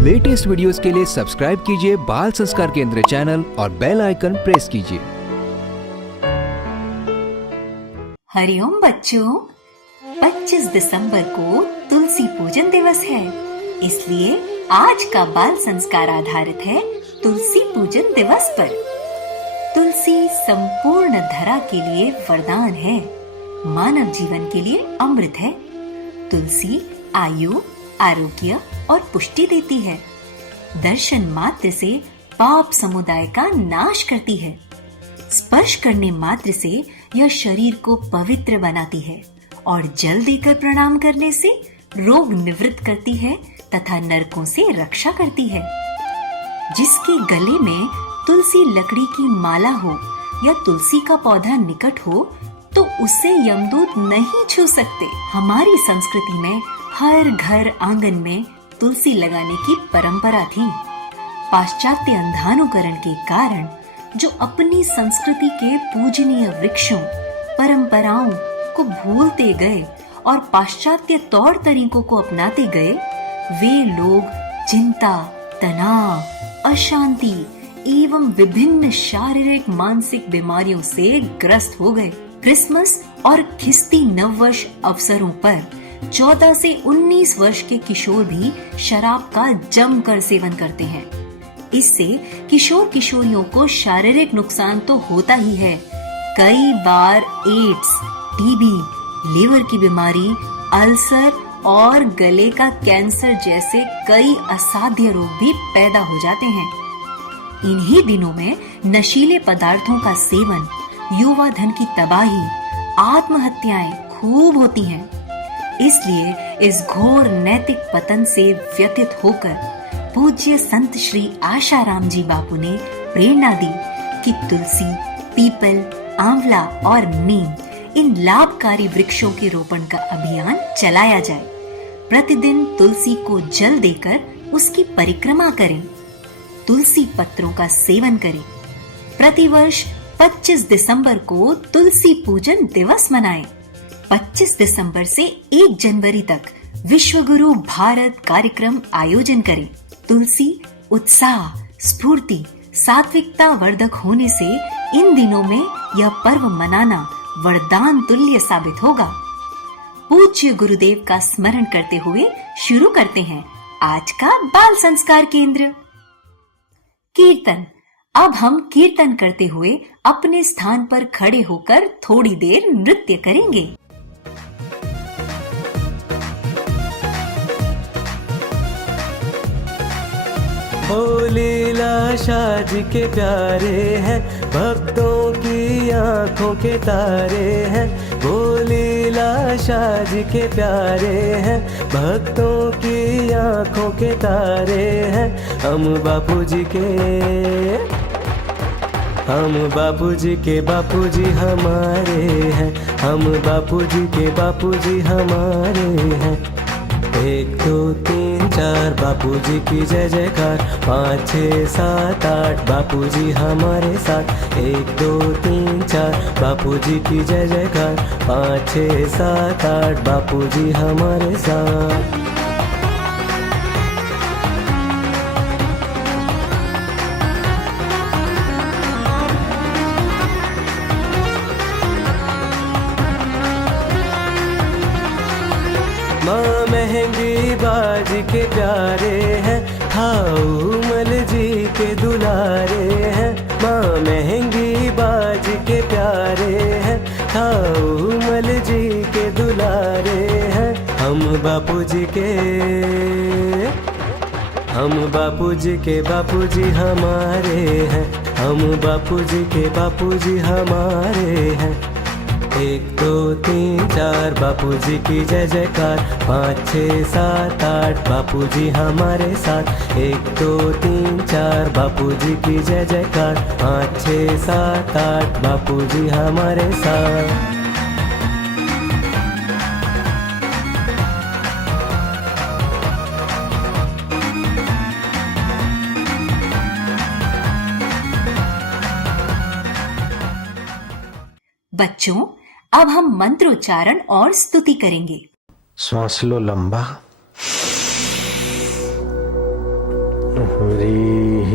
Latest videos के लिए subscribe कीजिए बाल संस्कार केंद्र चैनल और बेल आइकन प्रेस कीजिए। हरिओम बच्चों, 25 दिसंबर को तुलसी पूजन दिवस है, इसलिए आज का बाल संस्कार आधारित है तुलसी पूजन दिवस पर। तुलसी संपूर्ण धरा के लिए वरदान है, मानव जीवन के लिए अमृत है। तुलसी आयु, आरोग्य और पुष्टि देती है। दर्शन मात्र से पाप समुदाय का नाश करती है। स्पर्श करने मात्र से यह शरीर को पवित्र बनाती है और जल देकर प्रणाम करने से रोग निवृत्त करती है तथा नरकों से रक्षा करती है। जिसके गले में तुलसी लकड़ी की माला हो या तुलसी का पौधा निकट हो तो उसे यमदूत नहीं छू सकते। हमारी संस्कृति में हर घर आंगन में तुलसी लगाने की परंपरा थी। पाश्चात्य अंधानुकरण के कारण जो अपनी संस्कृति के पूजनीय वृक्षों, परंपराओं को भूलते गए और पाश्चात्य तौर तरीकों को अपनाते गए, वे लोग चिंता, तनाव, अशांति एवं विभिन्न शारीरिक मानसिक बीमारियों से ग्रस्त हो गए। क्रिसमस और ख्रिस्ती नववर्ष अवसरों पर 14 से 19 वर्ष के किशोर भी शराब का जमकर सेवन करते हैं। इससे किशोर किशोरियों को शारीरिक नुकसान तो होता ही है, कई बार एड्स, टीबी, लीवर की बीमारी, अल्सर और गले का कैंसर जैसे कई असाध्य रोग भी पैदा हो जाते हैं। इन्हीं दिनों में नशीले पदार्थों का सेवन, युवा धन की तबाही, आत्महत्याएं खूब होती हैं। इसलिए इस घोर नैतिक पतन से व्यथित होकर पूज्य संत श्री आशाराम जी बापू ने प्रेरणा दी कि तुलसी, पीपल, आंवला और नीम इन लाभकारी वृक्षों के रोपण का अभियान चलाया जाए। प्रतिदिन तुलसी को जल देकर उसकी परिक्रमा करें, तुलसी पत्रों का सेवन करें। प्रतिवर्ष 25 दिसंबर को तुलसी पूजन दिवस मनाएं। 25 दिसंबर से 1 जनवरी तक विश्व गुरु भारत कार्यक्रम आयोजन करें। तुलसी उत्साह, स्फूर्ति, सात्विकता वर्धक होने से इन दिनों में यह पर्व मनाना वरदान तुल्य साबित होगा। पूज्य गुरुदेव का स्मरण करते हुए शुरू करते हैं आज का बाल संस्कार केंद्र। कीर्तन। अब हम कीर्तन करते हुए अपने स्थान पर खड़े होकर थोड़ी देर नृत्य करेंगे। लीला शाह जी के प्यारे हैं, भक्तों की आंखों के तारे हैं। वो लीला शाह जी के प्यारे हैं, भक्तों की आंखों के तारे हैं। हम बापू जी के बापू जी हमारे हैं। हम बापू जी के बापू जी हमारे हैं। 1 2 3 4 बापू जी की जय जयकार। 5 6 7 8 बापू जी हमारे साथ। 1 2 3 4 बापू जी की जय जयकार। 5 6 7 8 बापू जी हमारे साथ। माँ महंगी बाजी के प्यारे हैं, हाउमल जी के दुलारे हैं। माँ महंगी बाजी के प्यारे हैं, हाउमल जी के दुलारे हैं। हम बापू जी के बापू जी हमारे हैं। हम बापू जी के बापू जी हमारे हैं। 1 2 3 4 बापू जी की जय जयकार। 5 6 7 8 बापू जी हमारे साथ। 1 2 3 4 बापू जी की जय जयकार। 5 6 7 8 बापू जी हमारे साथ। बच्चों, अब हम मंत्रोच्चारण और स्तुति करेंगे। श्वास लो लंबा, हरिः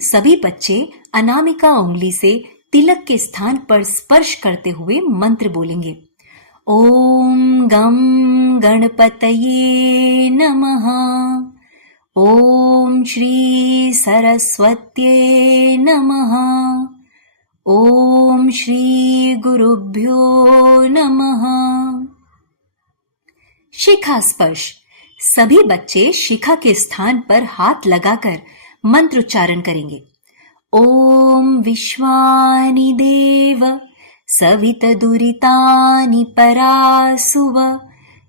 सभी बच्चे अनामिका उंगली से तिलक के स्थान पर स्पर्श करते हुए मंत्र बोलेंगे। ओम गम गणपतये नमः। ओम श्री सरस्वत्ये नमः। ओम श्री गुरुभ्यो नमः। शिखा स्पर्श। सभी बच्चे शिखा के स्थान पर हाथ लगाकर मंत्रोच्चारण करेंगे। ओम विश्वानि देव सवितदुरितानि परासुव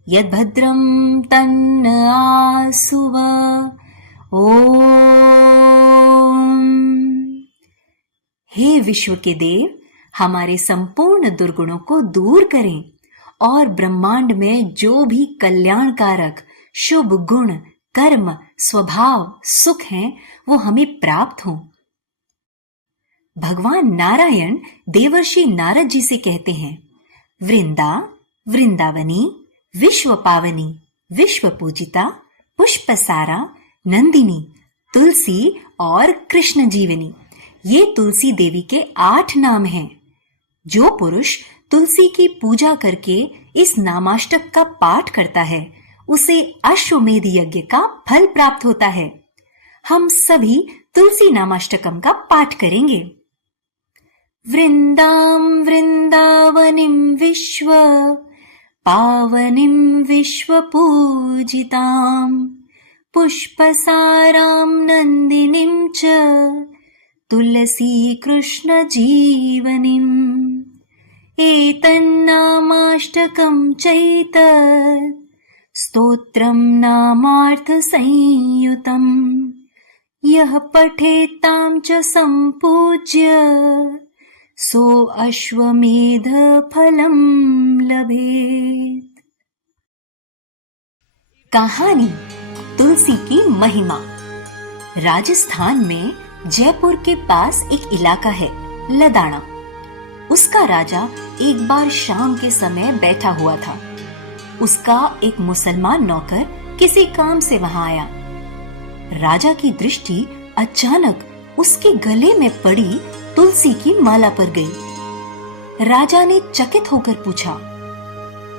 यद्भद्रं तन्न आसुव। ओम। हे विश्व के देव, हमारे संपूर्ण दुर्गुणों को दूर करें और ब्रह्मांड में जो भी कल्याणकारक शुभ गुण, कर्म, स्वभाव, सुख हैं वो हमें प्राप्त हों। भगवान नारायण देवर्षि नारद जी से कहते हैं, वृंदा वृंदावनी विश्व पावनी विश्व पूजिता पुष्पसारा नंदिनी तुलसी और कृष्ण जीवनी। ये तुलसी देवी के 8 नाम हैं। जो पुरुष तुलसी की पूजा करके इस नामाष्टक का पाठ करता है उसे अश्वमेध यज्ञ का फल प्राप्त होता है। हम सभी तुलसी नामाष्टकम का पाठ करेंगे। वृंदां वृंदावनिं विश्व पावनिं विश्व पूजितां पुष्पसारां नंदिनीं च तुलसी कृष्ण जीवनीम्। एतन्नामाष्टकं चैतत् स्तोत्रं नामार्थ संयुतम् यः पठेतां च संपूज्य सो अश्वमेध फलम लभेत। कहानी तुलसी की महिमा। राजस्थान में जयपुर के पास एक इलाका है लदाना। उसका राजा एक बार शाम के समय बैठा हुआ था। उसका एक मुसलमान नौकर किसी काम से वहां आया। राजा की दृष्टि अचानक उसके गले में पड़ी तुलसी की माला पर गई। राजा ने चकित होकर पूछा,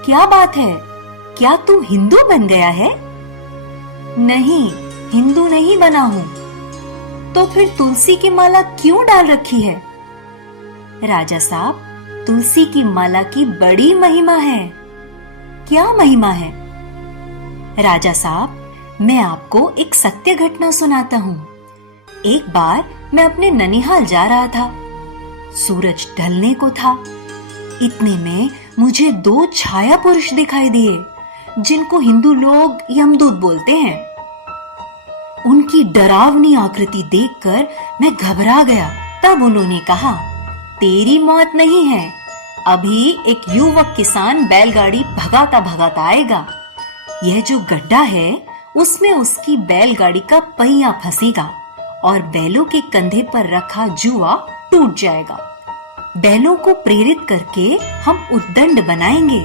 क्या बात है, क्या तू हिंदू बन गया है? नहीं, हिंदू नहीं बना हूं। तो फिर तुलसी की माला क्यों डाल रखी है? राजा साहब, तुलसी की माला की बड़ी महिमा है। क्या महिमा है? राजा साहब, मैं आपको एक सत्य घटना सुनाता हूँ। एक बार मैं अपने ननिहाल जा रहा था। सूरज ढलने को था। इतने में मुझे 2 छाया पुरुष दिखाई दिए, जिनको हिंदू लोग यमदूत बोलते हैं। उनकी डरावनी आकृति देखकर मैं घबरा गया। तब उन्होंने कहा, तेरी मौत नहीं है, अभी एक युवक किसान बैलगाड़ी भगाता भगाता आएगा। यह जो गड्ढा है उसमें उसकी बैलगाड़ी का पहिया फंसेगा और बैलों के कंधे पर रखा जुआ टूट जाएगा। बैलों को प्रेरित करके हम उद्दंड बनाएंगे।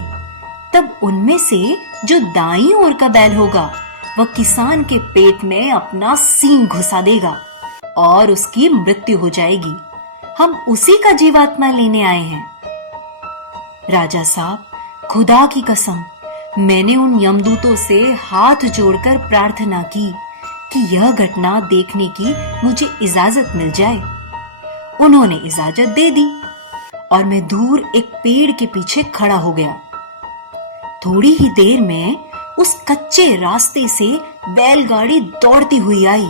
तब उनमें से जो दाईं ओर का बैल होगा वह किसान के पेट में अपना सींग घुसा देगा और उसकी मृत्यु हो जाएगी। हम उसी का जीवात्मा लेने आए हैं। राजा साहब, खुदा की कसम, मैंने उन यमदूतों से हाथ जोड़कर प्रार्थना की कि यह घटना देखने की मुझे इजाजत मिल जाए। उन्होंने इजाजत दे दी और मैं दूर एक पेड़ के पीछे खड़ा हो गया। थोड़ी ही देर में उस कच्चे रास्ते से बैलगाड़ी दौड़ती हुई आई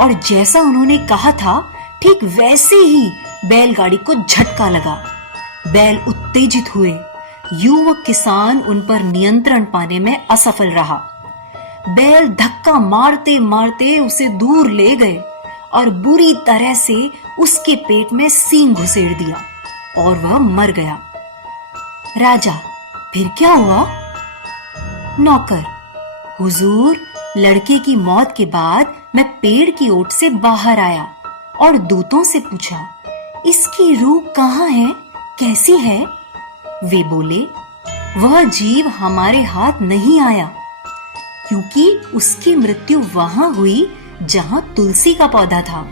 और जैसा उन्होंने कहा था ठीक वैसे ही बैलगाड़ी को झटका लगा। बैल उत्तेजित हुए। युवक किसान उन पर नियंत्रण पाने में असफल रहा। बैल धक्का मारते मारते उसे दूर ले गए और बुरी तरह से उसके पेट में सींग घुसेड़ दिया और वह मर गया। राजा, फिर क्या हुआ? नौकर, हुजूर, लड़के की मौत के बाद मैं पेड़ की ओट से बाहर आया और दूतों से पूछा, इसकी रूह कहाँ है, कैसी है? वे बोले, वह जीव हमारे हाथ नहीं आया, क्योंकि उसकी मृत्यु वहां हुई जहां तुलसी का पौधा था।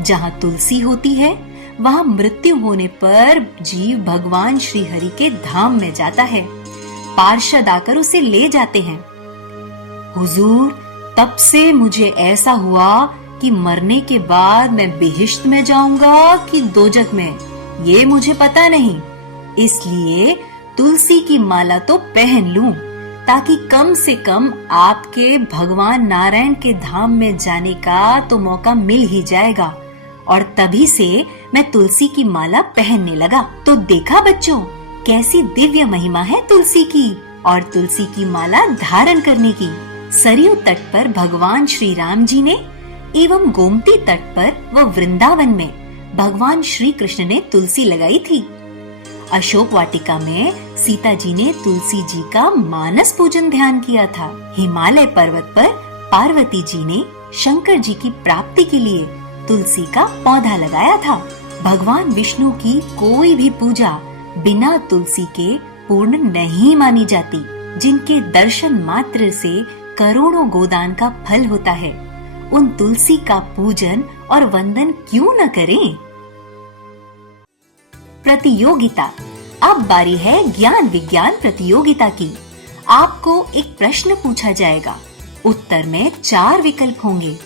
जहां तुलसी होती है वहां मृत्यु होने पर जीव भगवान श्री हरि के धाम में जाता है। पार्षद आकर उसे ले जाते हैं। हुजूर, तब से मुझे ऐसा हुआ कि मरने के बाद मैं बेहिश्त में जाऊंगा कि दोजख में, ये मुझे पता नहीं। इसलिए तुलसी की माला तो पहन लूं, ताकि कम से कम आपके भगवान नारायण के धाम में जाने का तो मौका मिल ही जाएगा। और तभी से मैं तुलसी की माला पहनने लगा। तो देखा बच्चों, कैसी दिव्य महिमा है तुलसी की और तुलसी की माला धारण करने की। सरयू तट पर भगवान श्री राम जी ने एवं गोमती तट पर व वृंदावन में भगवान श्री कृष्ण ने तुलसी लगाई थी। अशोक वाटिका में सीता जी ने तुलसी जी का मानस पूजन ध्यान किया था। हिमालय पर्वत पर पार्वती जी ने शंकर जी की प्राप्ति के लिए तुलसी का पौधा लगाया था। भगवान विष्णु की कोई भी पूजा बिना तुलसी के पूर्ण नहीं मानी जाती। जिनके दर्शन मात्र से करोड़ों गोदान का फल होता है, उन तुलसी का पूजन और वंदन क्यों न करें। प्रतियोगिता। अब बारी है ज्ञान विज्ञान प्रतियोगिता की। आपको एक प्रश्न पूछा जाएगा, उत्तर में 4 विकल्प होंगे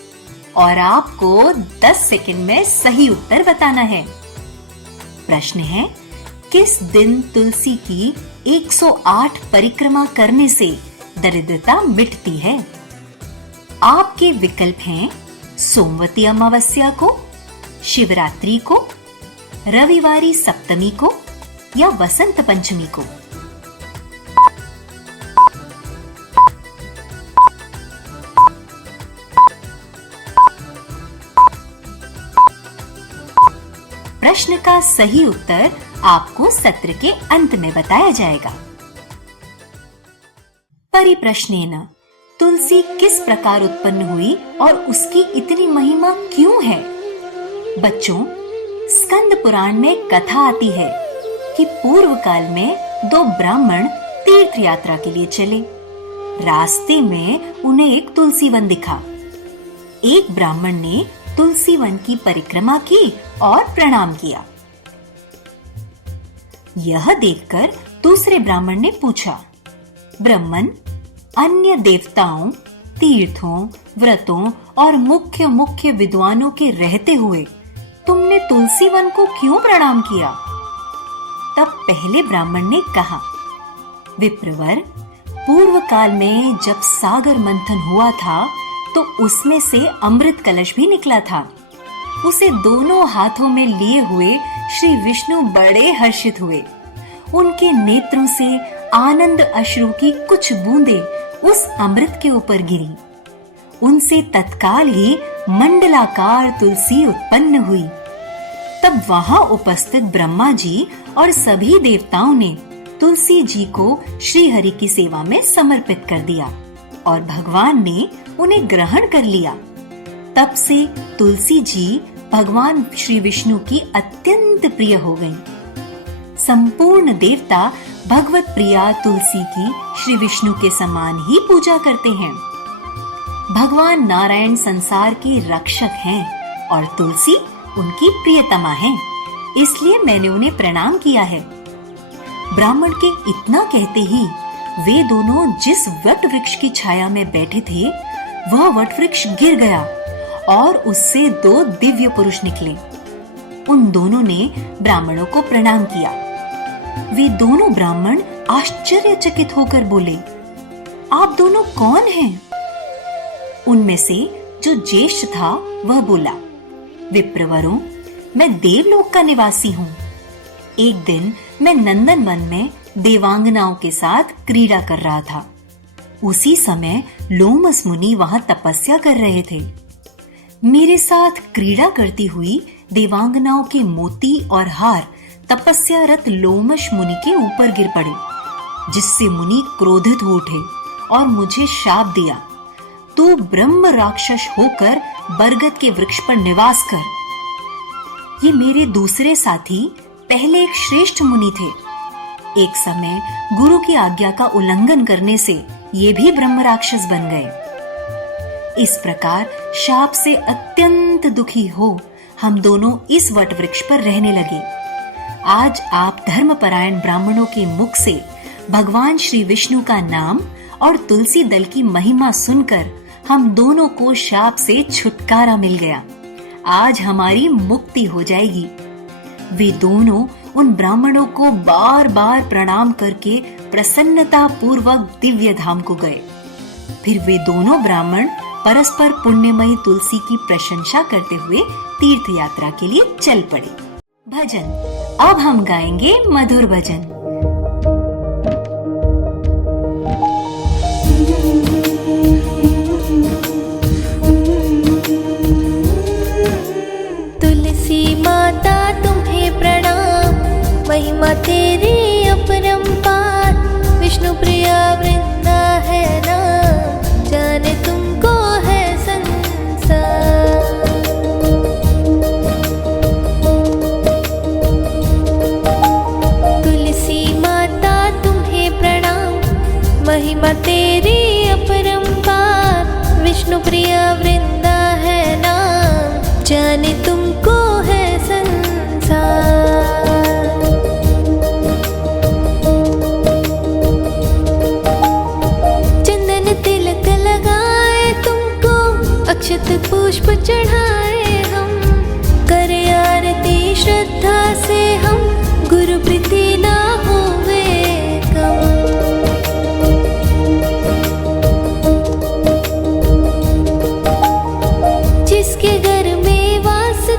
और आपको 10 सेकंड में सही उत्तर बताना है। प्रश्न है, किस दिन तुलसी की 108 परिक्रमा करने से दरिद्रता मिटती है? आपके विकल्प हैं सोमवती अमावस्या को, शिवरात्रि को, रविवारी सप्तमी को या वसंत पंचमी को। प्रश्न का सही उत्तर आपको सत्र के अंत में बताया जाएगा। परिप्रश्नेन, तुलसी किस प्रकार उत्पन्न हुई और उसकी इतनी महिमा क्यों है? बच्चों, स्कंद पुराण में कथा आती है कि पूर्व काल में 2 ब्राह्मण तीर्थ यात्रा के लिए चले। रास्ते में उन्हें एक तुलसी वन दिखा। एक ब्राह्मण ने तुलसी वन की परिक्रमा की और प्रणाम किया। यह देखकर दूसरे ब्राह्मण ने पूछा, ब्राह्मण, अन्य देवताओं, तीर्थों, व्रतों और मुख्य विद्वानों के रहते हुए तुमने तुलसी वन को क्यों प्रणाम किया? तब पहले ब्राह्मण ने कहा, विप्रवर, पूर्व काल में जब सागर मंथन हुआ था तो उसमें से अमृत कलश भी निकला था। उसे दोनों हाथों में लिए हुए श्री विष्णु बड़े हर्षित हुए। उनके नेत्रों से आनंद अश्रु की कुछ बूंदें उस अमृत के ऊपर गिरी। उनसे तत्काल ही मंडलाकार तुलसी उत्पन्न हुई। तब वहां उपस्थित ब्रह्मा जी और सभी देवताओं ने तुलसी जी को श्री हरि की सेवा में समर्पित कर दिया और भगवान ने उन्हें ग्रहण कर लिया। तब से तुलसी जी भगवान श्री विष्णु की अत्यंत प्रिय हो गईं। संपूर्ण देवता भगवत प्रिया तुलसी की श्री विष्णु के समान ही पूजा करते हैं। भगवान नारायण संसार के रक्षक हैं और तुलसी उनकी प्रियतमा है, इसलिए मैंने उन्हें प्रणाम किया है। ब्राह्मण के इतना कहते ही वे दोनों जिस वट वृक्ष की छाया में बैठे थे वह वट वृक्ष गिर गया और उससे 2 दिव्य पुरुष निकले। उन दोनों ने ब्राह्मणों को प्रणाम किया। वे दोनों ब्राह्मण आश्चर्यचकित होकर बोले, आप दोनों कौन हैं? उनमें से जो ज्येष्ठ था वह बोला, विप्रवरों, मैं देवलोक का निवासी हूँ। एक दिन मैं नंदनवन में देवांगनाओं के साथ क्रीड़ा कर रहा था। उसी समय लोमस मुनि वहां तपस्या कर रहे थे। मेरे साथ क्रीड़ा करती हुई देवांगनाओं के मोती और हार तपस्यारत लोमश मुनि के ऊपर गिर पड़े, जिससे मुनि क्रोधित हो उठे और मुझे शाप दिया, तू ब्रह्म राक्षस होकर बरगद के वृक्ष पर निवास कर। ये मेरे दूसरे साथी पहले एक श्रेष्ठ मुनि थे। एक समय गुरु की आज्ञा का उल्लंघन करने से ये भी ब्रह्म राक्षस बन गए। इस प्रकार शाप से अत्यंत दुखी हो हम दोनों इस वट वृक्ष पर रहने लगे। आज आप धर्मपरायण ब्राह्मणों के मुख से भगवान श्री विष्णु का नाम और तुलसी दल की महिमा सुनकर हम दोनों को शाप से छुटकारा मिल गया। आज हमारी मुक्ति हो जाएगी। वे दोनों उन ब्राह्मणों को बार बार प्रणाम करके प्रसन्नता पूर्वक दिव्य धाम को गए। फिर वे दोनों ब्राह्मण परस्पर पुण्यमयी तुलसी की प्रशंसा करते हुए तीर्थ यात्रा के लिए चल पड़े। भजन। अब हम गाएंगे मधुर भजन। तुलसी माता तुम्हें प्रणाम, महिमा तेरी अपरंपार। विष्णु प्रिया वृंदा है नाम, जाने तुमको है संसार। तुलसी माता तुम्हें प्रणाम, महिमा तेरी अपरंपार। विष्णु प्रिया वृंदा है नाम, जाने तुमको है संसार। चंदन तिलक लगाए तुमको, अक्षत पुष्प चढ़ाए हम। करे आरती श्रद्धा से हम, गुरु प्रीति ना होवे कम। जिसके घर में वास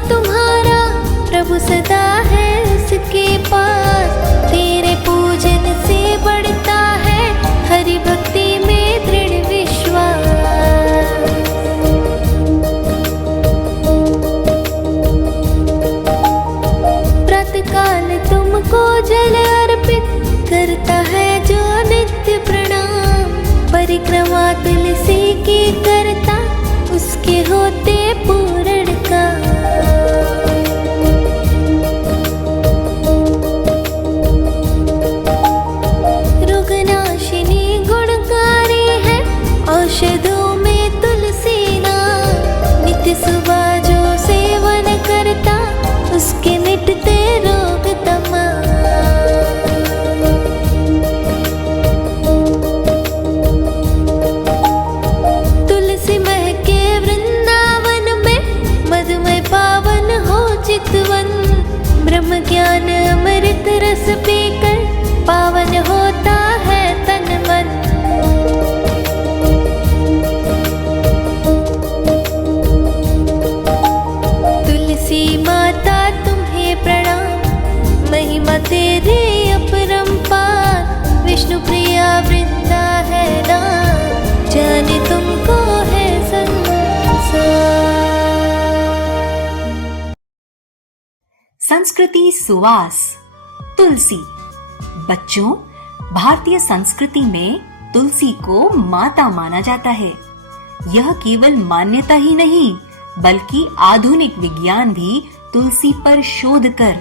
संस्कृति सुवास तुलसी। बच्चों, भारतीय संस्कृति में तुलसी को माता माना जाता है। यह केवल मान्यता ही नहीं, बल्कि आधुनिक विज्ञान भी तुलसी पर शोध कर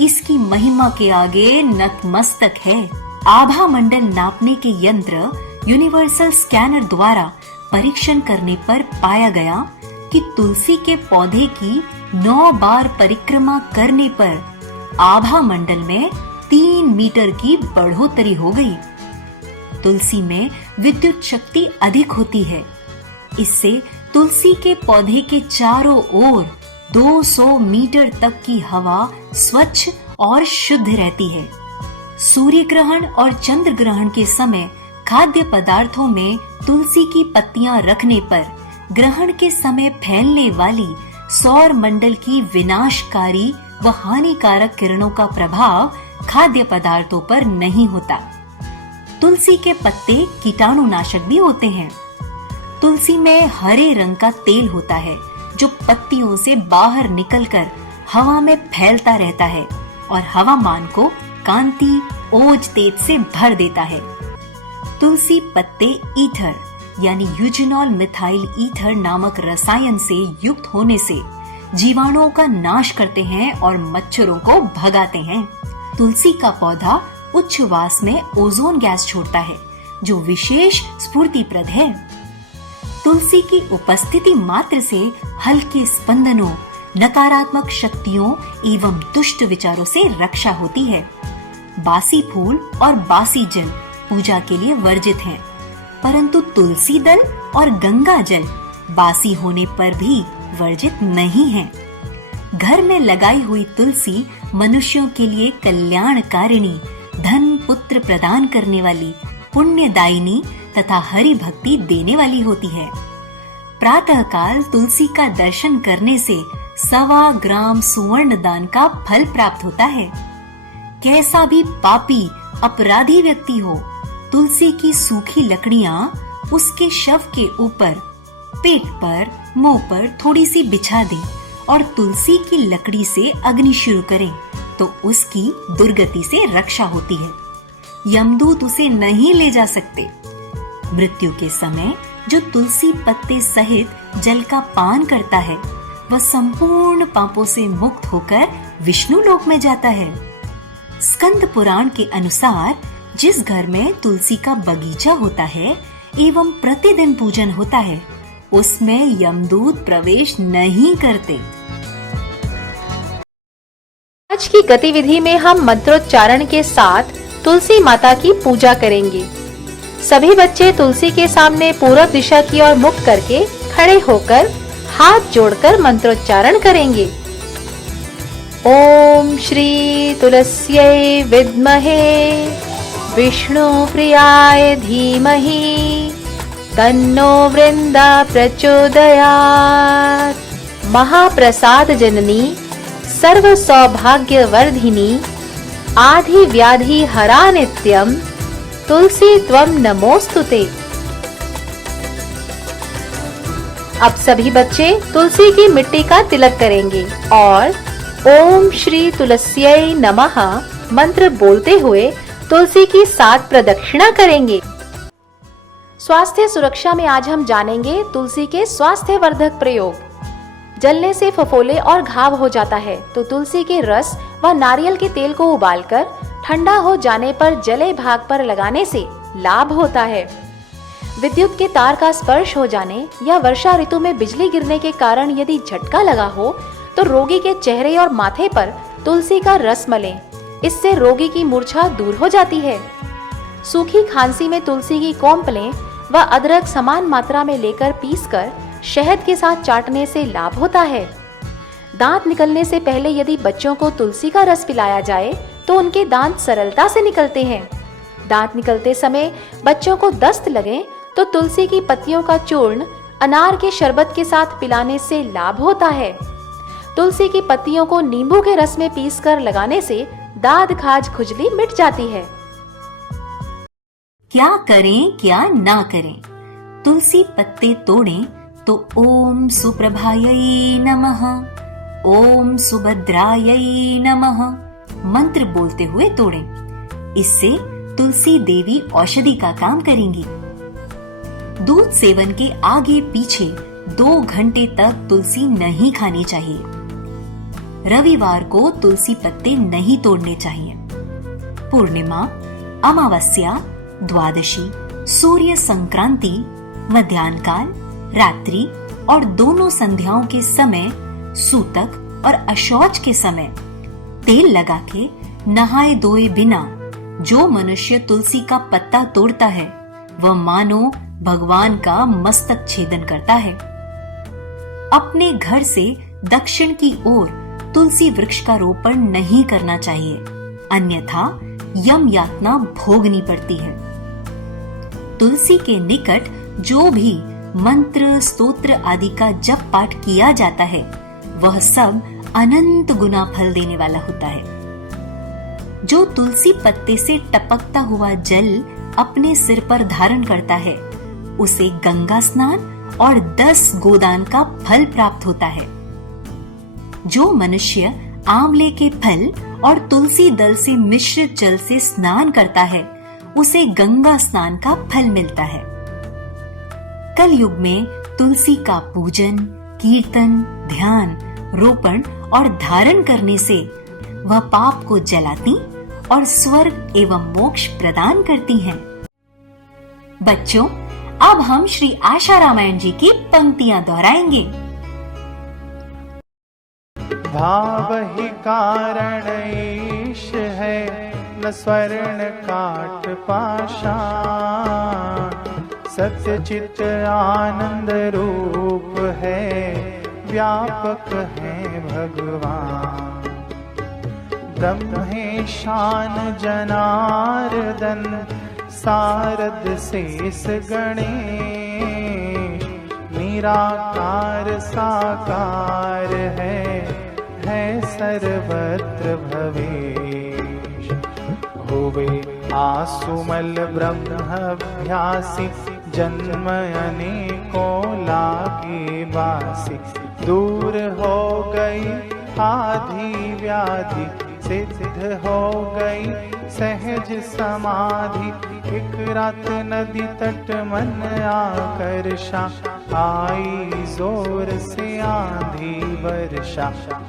इसकी महिमा के आगे नतमस्तक है। आभा मंडल नापने के यंत्र यूनिवर्सल स्कैनर द्वारा परीक्षण करने पर पाया गया कि तुलसी के पौधे की 9 बार परिक्रमा करने पर आभा मंडल में 3 मीटर की बढ़ोतरी हो गई। तुलसी में विद्युत शक्ति अधिक होती है। इससे तुलसी के पौधे के चारों ओर 200 मीटर तक की हवा स्वच्छ और शुद्ध रहती है। सूर्य ग्रहण और चंद्र ग्रहण के समय खाद्य पदार्थों में तुलसी की पत्तियां रखने पर ग्रहण के समय फैलने वाली सौर मंडल की विनाशकारी व हानिकारक किरणों का प्रभाव खाद्य पदार्थों पर नहीं होता। तुलसी के पत्ते कीटाणुनाशक भी होते हैं। तुलसी में हरे रंग का तेल होता है जो पत्तियों से बाहर निकलकर हवा में फैलता रहता है और हवामान को कांति ओज तेज से भर देता है। तुलसी पत्ते ईथर यानी यूजिनॉल मिथाइल ईथर नामक रसायन से युक्त होने से जीवाणुओं का नाश करते हैं और मच्छरों को भगाते हैं। तुलसी का पौधा उच्च वास में ओजोन गैस छोड़ता है जो विशेष स्फूर्तिप्रद है। तुलसी की उपस्थिति मात्र से हल्के स्पंदनों, नकारात्मक शक्तियों एवं दुष्ट विचारों से रक्षा होती है। बासी फूल और बासी जल पूजा के लिए वर्जित हैं, परंतु तुलसी दल और गंगा जल बासी होने पर भी वर्जित नहीं है। घर में लगाई हुई तुलसी मनुष्यों के लिए कल्याणकारिणी, धन पुत्र प्रदान करने वाली, पुण्यदायिनी तथा हरि भक्ति देने वाली होती है। प्रातःकाल तुलसी का दर्शन करने से 1.25 ग्राम सुवर्ण दान का फल प्राप्त होता है। कैसा भी पापी अपराधी व्यक्ति हो, तुलसी की सूखी लकड़ियां उसके शव के ऊपर, पेट पर, मुंह पर थोड़ी सी बिछा दें और तुलसी की लकड़ी से अग्नि शुरू करें तो उसकी दुर्गति से रक्षा होती है। यमदूत उसे नहीं ले जा सकते। मृत्यु के समय जो तुलसी पत्ते सहित जल का पान करता है वह संपूर्ण पापों से मुक्त होकर विष्णु लोक में जाता है। स्कंद पुराण के अनुसार जिस घर में तुलसी का बगीचा होता है एवं प्रतिदिन पूजन होता है, उसमें यमदूत प्रवेश नहीं करते। आज की गतिविधि में हम मंत्रोच्चारण के साथ तुलसी माता की पूजा करेंगे। सभी बच्चे तुलसी के सामने पूरब दिशा की ओर मुख करके खड़े होकर हाथ जोड़कर मंत्रोच्चारण करेंगे। ओम श्री तुलस्यै विद्महे विष्णु प्रियाय धीमहि तन्नो वृंदा प्रचोदयात्। महाप्रसाद जननी सर्व सौभाग्य वर्धिनी आधि व्याधि हरा नित्यम तुलसी त्वम नमोस्तुते। अब सभी बच्चे तुलसी की मिट्टी का तिलक करेंगे और ओम श्री तुलस्यै नमः मंत्र बोलते हुए तुलसी की 7 प्रदक्षिणा करेंगे। स्वास्थ्य सुरक्षा में आज हम जानेंगे तुलसी के स्वास्थ्य वर्धक प्रयोग। जलने से फफोले और घाव हो जाता है तो तुलसी के रस व नारियल के तेल को उबालकर ठंडा हो जाने पर जले भाग पर लगाने से लाभ होता है। विद्युत के तार का स्पर्श हो जाने या वर्षा ऋतु में बिजली गिरने के कारण यदि झटका लगा हो तो रोगी के चेहरे और माथे पर तुलसी का रस मलें। इससे रोगी की मूर्छा दूर हो जाती है। सूखी खांसी में तुलसी की कौंपलें व अदरक समान मात्रा में लेकर पीसकर शहद के साथ चाटने से लाभ होता है। दांत निकलने से पहले यदि बच्चों को तुलसी का रस पिलाया जाए तो उनके दांत सरलता से निकलते हैं। दांत निकलते समय बच्चों को दस्त लगे तो तुलसी की पत्तियों का चूर्ण अनार के शरबत के साथ पिलाने से लाभ होता है। तुलसी की पत्तियों को नींबू के रस में पीसकर लगाने से दाद खाज खुजली मिट जाती है। क्या करें क्या ना करें? तुलसी पत्ते तोड़ें तो ओम सुप्रभायै नमः, ओम सुभद्रायै नमः मंत्र बोलते हुए तोड़ें। इससे तुलसी देवी औषधि का काम करेंगी। दूध सेवन के आगे पीछे 2 घंटे तक तुलसी नहीं खानी चाहिए। रविवार को तुलसी पत्ते नहीं तोड़ने चाहिए। पूर्णिमा, अमावस्या, द्वादशी, सूर्य संक्रांति, मध्याह्न काल, रात्रि और दोनों संध्याओं के समय, सूतक और अशौच के समय तेल लगा के नहाए धोए बिना जो मनुष्य तुलसी का पत्ता तोड़ता है वह मानो भगवान का मस्तक छेदन करता है। अपने घर से दक्षिण की ओर तुलसी वृक्ष का रोपण नहीं करना चाहिए, अन्यथा यम यातना भोगनी पड़ती है। तुलसी के निकट जो भी मंत्र, स्तोत्र आदि का जप पाठ किया जाता है वह सब अनंत गुना फल देने वाला होता है। जो तुलसी पत्ते से टपकता हुआ जल अपने सिर पर धारण करता है उसे गंगा स्नान और 10 गोदान का फल प्राप्त होता है। जो मनुष्य आंवले के फल और तुलसी दल से मिश्रित जल से स्नान करता है उसे गंगा स्नान का फल मिलता है। कल युग में तुलसी का पूजन, कीर्तन, ध्यान, रोपण और धारण करने से वह पाप को जलाती और स्वर्ग एवं मोक्ष प्रदान करती हैं। बच्चों, अब हम श्री आशा रामायण जी की पंक्तियां दोहराएंगे। भाव ही कारण ईश है, न स्वर्ण काठ पाषाण। सत्य चित आनंद रूप है, व्यापक है भगवान। ब्रह्मेशान जनार्दन, सारद शेष गणेश। निराकार साकार है सर्वत्र भवेश। होवे आसुमल ब्रह्मभ्यासी, जन्म अनेकों लागे बासी। दूर हो गई आधि व्याधि, सिद्ध हो गई सहज समाधि। एक रात नदी तट मन आकर्षा, आई जोर से आंधी वर्षा।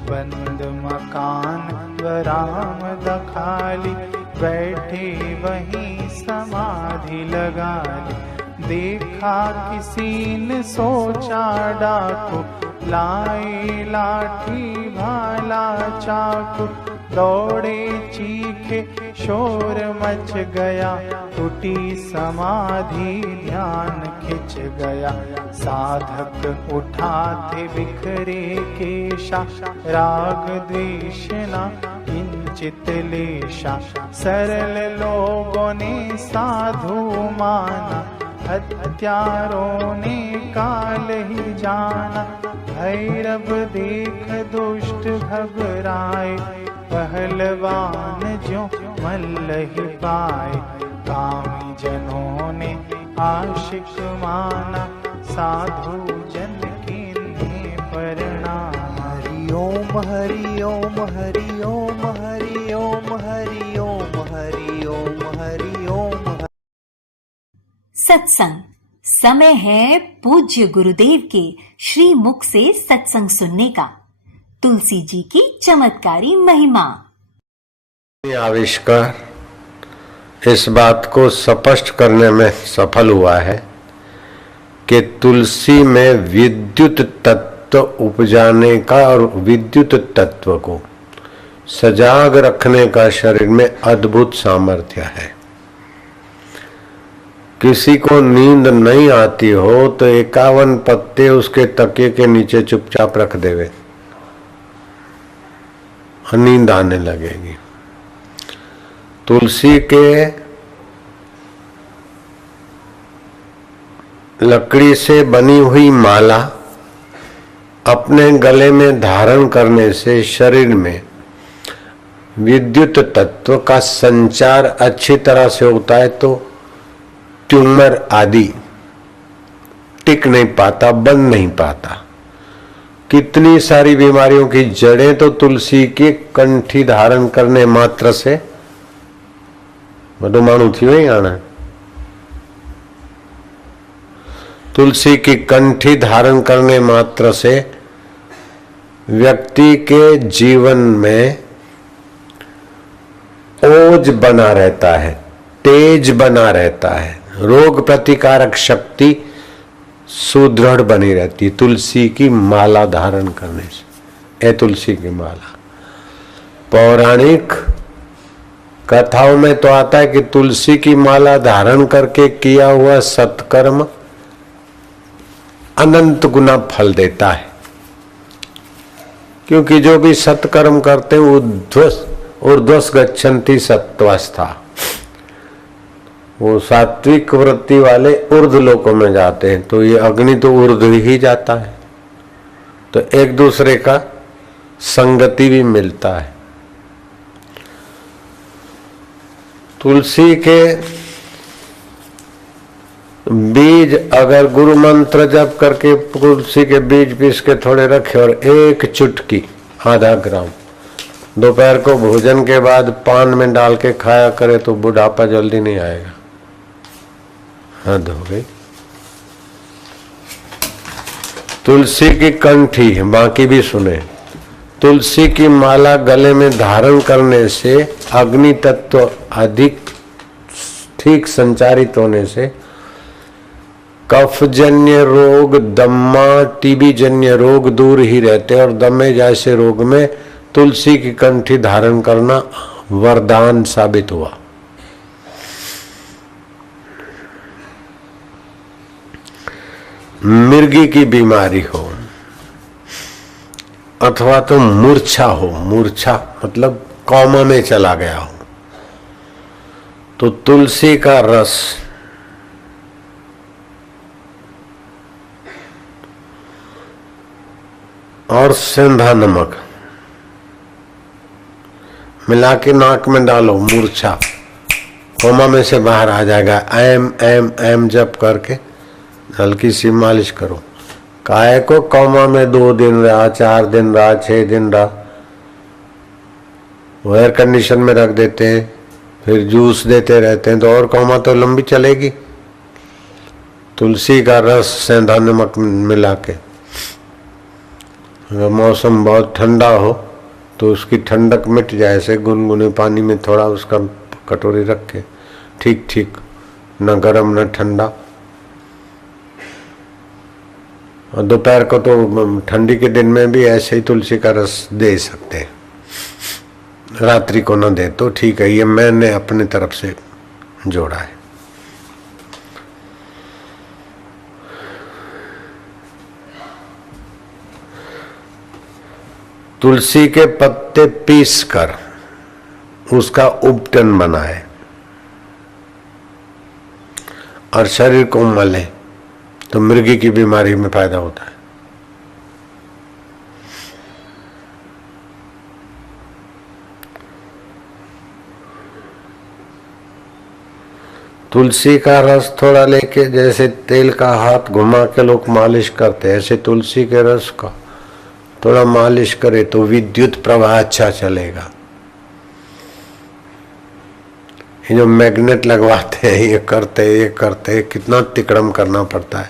बंद मकान बरामद खाली, बैठे वहीं समाधि लगा ली। देखा किसी ने सोचा डाकू, लाए लाठी भाला चाकू। दौड़े चीखे शोर मच गया, टूटी समाधि ध्यान खिंच गया। साधक उठा थे बिखरे केशा, राग द्वेष न किंचित लेशा। सरल लोगों ने साधु माना, हत्यारों ने काल ही जाना। भैरव देख दुष्ट घबराए, पहलवान जो मल्ल ही पाए। कामी जनों ने आशिक माना, साधु जन किन्हें प्रणाम। हरि ओम हरि ओम हरि ओम हरि ओम हरि ओम हरि ओम हरि ओम। सत्संग समय है पूज्य गुरुदेव के श्री मुख से सत्संग सुनने का। तुलसी जी की चमत्कारी महिमा। आविष्कार इस बात को स्पष्ट करने में सफल हुआ है कि तुलसी में विद्युत तत्व उपजाने का और विद्युत तत्व को सजाग रखने का शरीर में अद्भुत सामर्थ्य है। किसी को नींद नहीं आती हो तो 51 पत्ते उसके तकिए के नीचे चुपचाप रख देवे, नींद आने लगेगी। तुलसी के लकड़ी से बनी हुई माला अपने गले में धारण करने से शरीर में विद्युत तत्व का संचार अच्छी तरह से होता है, तो ट्यूमर आदि टिक नहीं पाता, बन नहीं पाता। कितनी सारी बीमारियों की जड़ें तो तुलसी की कंठी धारण करने मात्र से बड़ो मानू थी वही आना। तुलसी की कंठी धारण करने मात्र से व्यक्ति के जीवन में ओज बना रहता है, तेज बना रहता है, रोग प्रतिकारक शक्ति सुदृढ़ बनी रहती है तुलसी की माला धारण करने से। तुलसी की माला पौराणिक कथाओं में तो आता है कि तुलसी की माला धारण करके किया हुआ सत्कर्म अनंत गुना फल देता है, क्योंकि जो भी सत्कर्म करते हैं ऊर्ध्वस गच्छन्ति सत्वस्था, वो सात्विक वृत्ति वाले ऊर्ध्व लोकों में जाते हैं। तो ये अग्नि तो ऊर्ध्व ही जाता है, तो एक दूसरे का संगति भी मिलता है। तुलसी के बीज अगर गुरु मंत्र जप करके तुलसी के बीज पीस के थोड़े रखे और एक चुटकी आधा ग्राम दोपहर को भोजन के बाद पान में डाल के खाया करे तो बुढ़ापा जल्दी नहीं आएगा। हद हो गई। तुलसी की कंठी, बाकी भी सुने। तुलसी की माला गले में धारण करने से अग्नि तत्व अधिक ठीक संचारित होने से कफजन्य रोग, दम्मा, टीबी जन्य रोग दूर ही रहते और दमे जैसे रोग में तुलसी की कंठी धारण करना वरदान साबित हुआ। मिर्गी की बीमारी हो अथवा तो मूर्छा हो, मूर्छा मतलब कौमा में चला गया हो, तो तुलसी का रस और सेंधा नमक मिला के नाक में डालो, मूर्छा कोमा में से बाहर आ जाएगा। एम एम एम जप करके हल्की सी मालिश करो। काहे को कोमा में 2 दिन रहा, 4 दिन रहा, 6 दिन रहा, वो एयर कंडीशन में रख देते हैं, फिर जूस देते रहते हैं, तो और कोमा तो लंबी चलेगी। तुलसी का रस सेंधा नमक मिला के, अगर मौसम बहुत ठंडा हो तो उसकी ठंडक मिट जाए, ऐसे गुनगुने पानी में थोड़ा उसका कटोरी रख के, ठीक ठीक, न गर्म न ठंडा। और दोपहर को तो ठंडी के दिन में भी ऐसे ही तुलसी का रस दे सकते हैं, रात्रि को न दे तो ठीक है। ये मैंने अपने तरफ से जोड़ा है। तुलसी के पत्ते पीसकर उसका उपटन बनाए और शरीर को मले तो मृगी की बीमारी में फायदा होता है। तुलसी का रस थोड़ा लेके, जैसे तेल का हाथ घुमा के लोग मालिश करते हैं, ऐसे तुलसी के रस का थोड़ा मालिश करे तो विद्युत प्रवाह अच्छा चलेगा। ये जो मैग्नेट लगवाते हैं, ये करते कितना तिकड़म करना पड़ता है,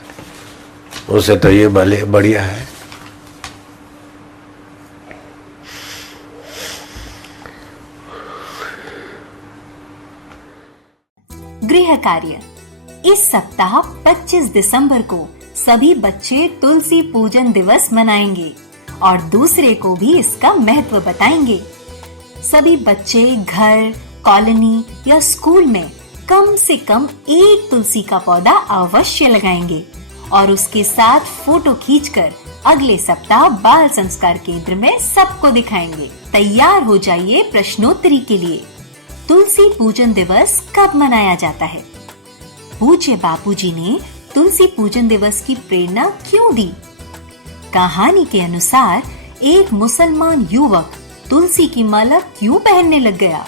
उसे तो ये भले बढ़िया है। गृह कार्य। इस सप्ताह 25 दिसंबर को सभी बच्चे तुलसी पूजन दिवस मनाएंगे और दूसरे को भी इसका महत्व बताएंगे। सभी बच्चे घर, कॉलोनी या स्कूल में कम से कम एक तुलसी का पौधा अवश्य लगाएंगे और उसके साथ फोटो खींचकर अगले सप्ताह बाल संस्कार केंद्र में सबको दिखाएंगे। तैयार हो जाइए प्रश्नोत्तरी के लिए। तुलसी पूजन दिवस कब मनाया जाता है? पूज्य बापूजी ने तुलसी पूजन दिवस की प्रेरणा क्यों दी? कहानी के अनुसार एक मुसलमान युवक तुलसी की माला क्यों पहनने लग गया?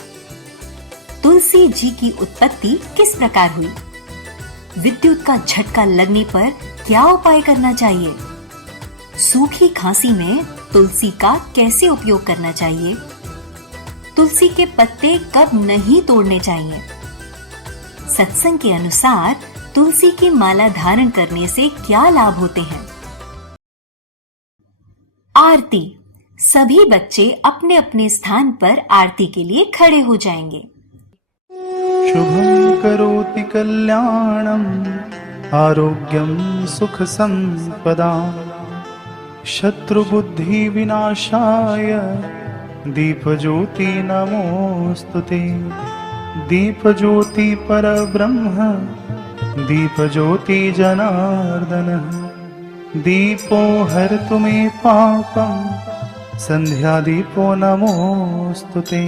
तुलसी जी की उत्पत्ति किस प्रकार हुई? विद्युत का झटका लगने पर क्या उपाय करना चाहिए? सूखी खांसी में तुलसी का कैसे उपयोग करना चाहिए? तुलसी के पत्ते कब नहीं तोड़ने चाहिए? सत्संग के अनुसार तुलसी की माला धारण करने से क्या लाभ होते हैं? आरती। सभी बच्चे अपने अपने स्थान पर आरती के लिए खड़े हो जाएंगे। शुभं करोति कल्याणं आरोग्यं सुख संपदां शत्रुबुद्धि विनाशाय दीपज्योति नमोस्तुते। दीपज्योति परब्रह्म दीपज्योति जनार्दन दीपो हरतु मे पापं संध्यादीपो नमोस्तुते।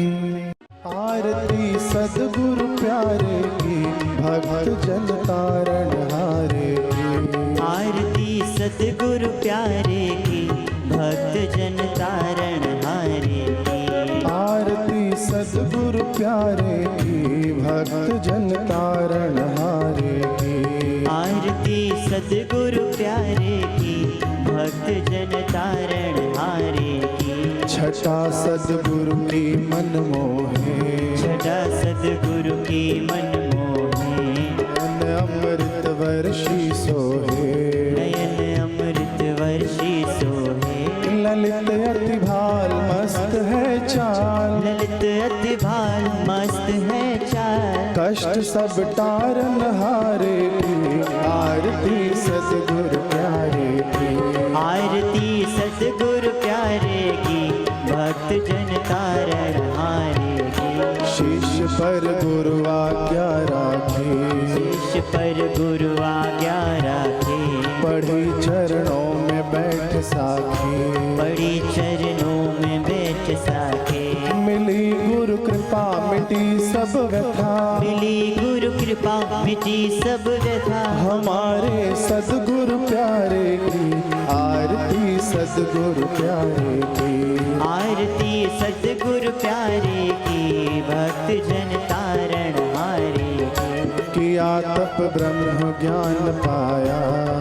आरती सद्गुरु प्यारे की भक्त जन तारण हारे की। आरती सद्गुरु प्यारे की भक्त जन तारण हारे की। आरती सद्गुरु प्यारे की भक्त जन तारण हारे की। आरती सद्गुरु प्यारे की भक्त जन तारण हारे की। छटा सद्गुरु की मन मोहे। छटा सद्गुरु की मन मोहे। नयन अमृत वर्षी सोहे। नयन अमृत वर्षी सोहे। ललित अति भाल मस्त है चाल। ललित अति भाल मस्त है चाल। कष्ट सब तारन हारे की। आरती सद्गुरु प्यारे की। आरती सद्गुरु प्यारे की भक्त जन तारण हारे की। शीश पर गुरु आज्ञा राखे। शीश पर गुरु आज्ञा राखे। पढ़ी चरणों में बैठ साखे। पड़ी चरणों में बैठ साखे। मिली गुरु कृपा मिटी सब व्यथा। मिली गुरु कृपा मिटी सब व्यथा। हमारे सद्गुरु प्यारे की। आरती सद्गुरु प्यारे की। आरती सद्गुरु प्यारे की भक्त जन तारण हारे की। किया तप ब्रह्म ज्ञान पाया।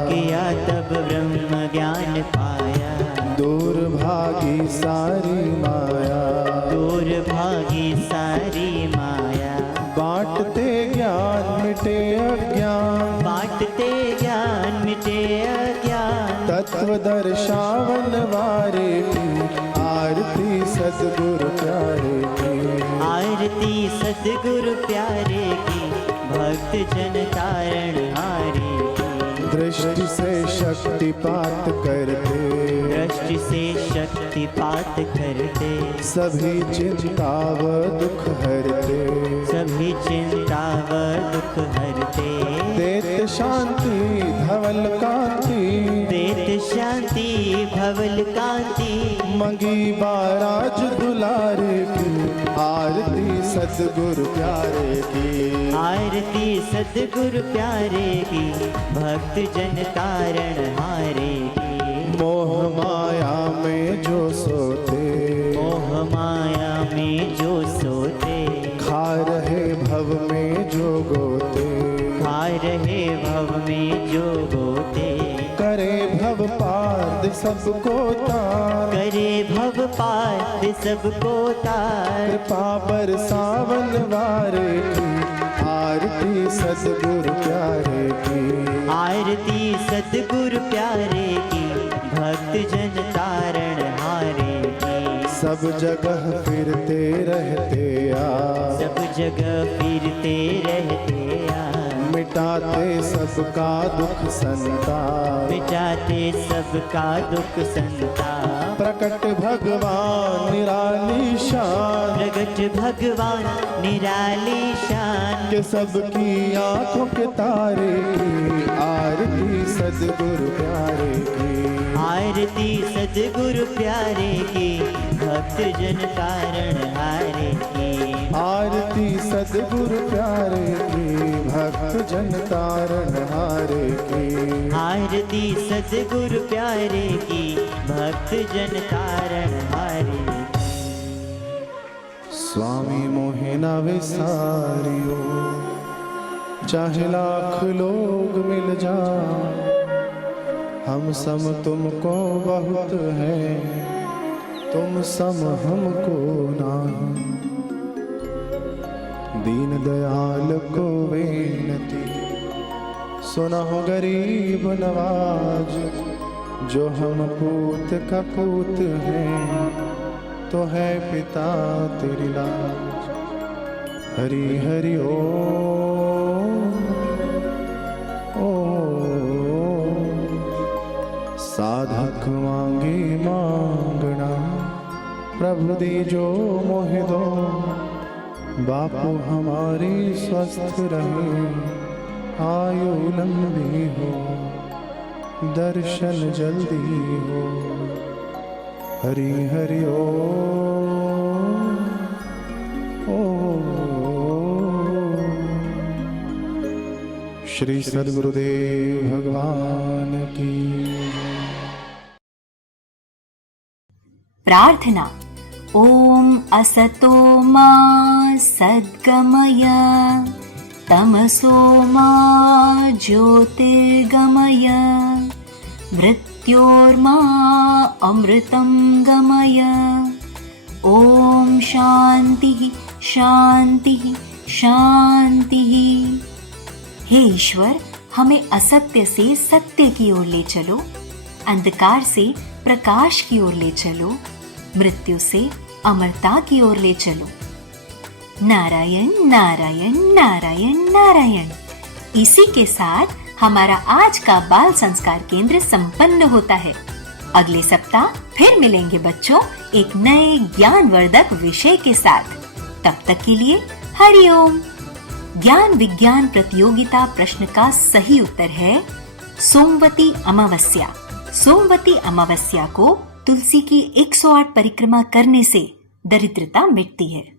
किया तब ब्रह्म ज्ञान पाया। दूर भागी सारी माया। दूर भागी सारी माया। बांटते ज्ञान मिटे अज्ञान। बांटते ज्ञान मिटे अज्ञान। तत्व दर्शावन वारे की। आरती सद्गुरु प्यारे की। आरती सद्गुरु प्यारे की भक्त जन तारण हारे की। दृष्टि से शक्तिपात करते। दृष्टि से शक्तिपात करते। सभी चिंता व दुख हरते। सभी चिंता व दुख हरते। देते शांति धवल कांति। देत शांति भवल कांति। मंगी बाराज दुलारे की। आरती सद्गुरु प्यारे की। आरती सद्गुरु प्यारे की भक्त जन तारण हारे की। मोह माया में जो सोते। मोह माया में जो सोते। खा रहे भव में जो गोते। खा रहे भव में जो गोते। करे भव पार सबको तार। करे भव पार सबको तार। कृपा पर सावन वारे की। आरती सद्गुरु प्यारे की। आरती सद्गुरु प्यारे की भक्त जन तारण हारे की। सब जगह फिरते रहते आ। सब जगह फिरते रहते आ। मिटाते सबका दुख संताप। मिटाते सबका दुख संताप। प्रकट भगवान निराली शान। प्रगट भगवान निराली शान। के सबकी आंखों के तारे की। आरती सद्गुरु प्यारे की। आरती सद्गुरु प्यारे की भक्त जन तारण हारे की। आरती सद्गुरु प्यारे की भक्त जन तारण हारे की। आरती सद्गुरु प्यारे की भक्त जन तारण हारे की। स्वामी मोहे ना विसारियो। चाहे लाख लोग मिल जा। हम सम तुमको बहुत है, तुम सम हमको नाही। दीन दयाल को विनती, सुनहो गरीब नवाज। जो हम पूत का पूत हैं, तो है पिता तेरी लाज। हरि हरि ओम। साधक मांगे मांगना, प्रभु दे जो मोहि दो। बापू हमारी स्वस्थ रहे, आयु लंबी हो, दर्शन जल्दी हो। हरि हरि ओम। श्री सद्गुरुदेव भगवान की। प्रार्थना। ओम असतो मा सद्गमय, तमसो मा ज्योतिर्गमय, मृत्योर्मा अमृतं गमय। ओम शांति शांति शांति। हे ईश्वर, हमें असत्य से सत्य की ओर ले चलो, अंधकार से प्रकाश की ओर ले चलो, मृत्यु से अमरता की ओर ले चलो। नारायण नारायण नारायण नारायण। इसी के साथ हमारा आज का बाल संस्कार केंद्र संपन्न होता है। अगले सप्ताह फिर मिलेंगे बच्चों एक नए ज्ञानवर्धक विषय के साथ। तब तक के लिए हरि ओम। ज्ञान विज्ञान प्रतियोगिता प्रश्न का सही उत्तर है सोमवती अमावस्या। सोमवती अमावस्या को तुलसी की 108 परिक्रमा करने से दरिद्रता मिटती है।